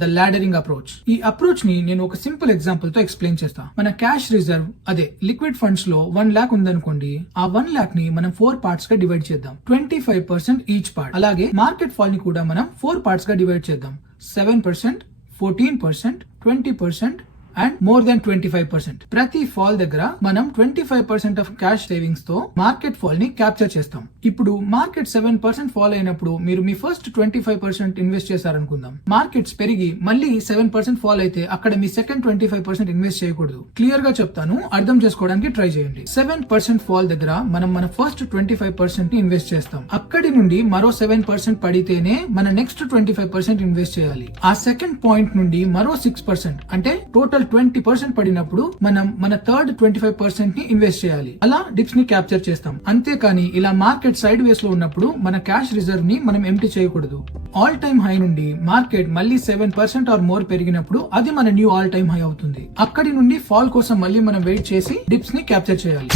The laddering approach. ఈ approach ని నేను ఒక సింపుల్ ఎగ్జాంపుల్ తో ఎక్స్ప్లెయిన్ చేస్తా. మన క్యాష్ రిజర్వ్ అదే లిక్విడ్ ఫండ్స్ లో 1 lakh ఉందనుకోండి. ఆ 1 lakh ని మనం 4 పార్ట్స్ గా డివైడ్ చేద్దాం. 25% ఈచ్ పార్ట్. అలాగే మార్కెట్ ఫాల్ ని కూడా మనం 4 పార్ట్స్ గా డివైడ్ చేద్దాం. 7%, 14%, 20% అండ్ మోర్ దాన్ 25%. ప్రతి ఫాల్ దగ్గర మనం 25% ఆఫ్ క్యాష్ సేవింగ్స్ తో మార్కెట్ ఫాల్ ని క్యాప్చర్ చేస్తాం. ఇప్పుడు మార్కెట్ 7% ఫాల్ అయినప్పుడు మీరు మీ ఫస్ట్ 25% ఇన్వెస్ట్ చేశారనుకుందాం. మార్కెట్స్ పెరిగి మళ్ళీ 7% ఫాల్ అయితే అక్కడ మీ సెకండ్ 25% ఇన్వెస్ట్ చేయకూడదు. క్లియర్ గా చెప్తాను, అర్థం చేసుకోవడానికి ట్రై చేయండి. 7% ఫాల్ దగ్గర మనం మన ఫస్ట్ 25% ని ఇన్వెస్ట్ చేస్తాం. అక్కడి నుండి మరో 7% పడితేనే మన నెక్స్ట్ 25% ఇన్వెస్ట్ చేయాలి. ఆ సెకండ్ పాయింట్ నుండి మరో 6% అంటే టోటల్ 20% పడినప్పుడు మనం మన థర్డ్ 25% ని ఇన్వెస్ట్ చేయాలి. అలా డిప్స్ ని క్యాప్చర్ చేస్తాం. అంతేకాని ఇలా మార్కెట్ సైడ్ వేస్ లో ఉన్నప్పుడు మన క్యాష్ రిజర్వ్ ని మనం ఎంప్టీ చేయకూడదు. ఆల్ టైమ్ హై నుండి మార్కెట్ మళ్ళీ 7% ఆర్ మోర్ పెరిగినప్పుడు అది మన న్యూ ఆల్ టైమ్ హై అవుతుంది. అక్కడి నుండి ఫాల్ కోసం మళ్ళీ మనం వెయిట్ చేసి డిప్స్ ని క్యాప్చర్ చేయాలి.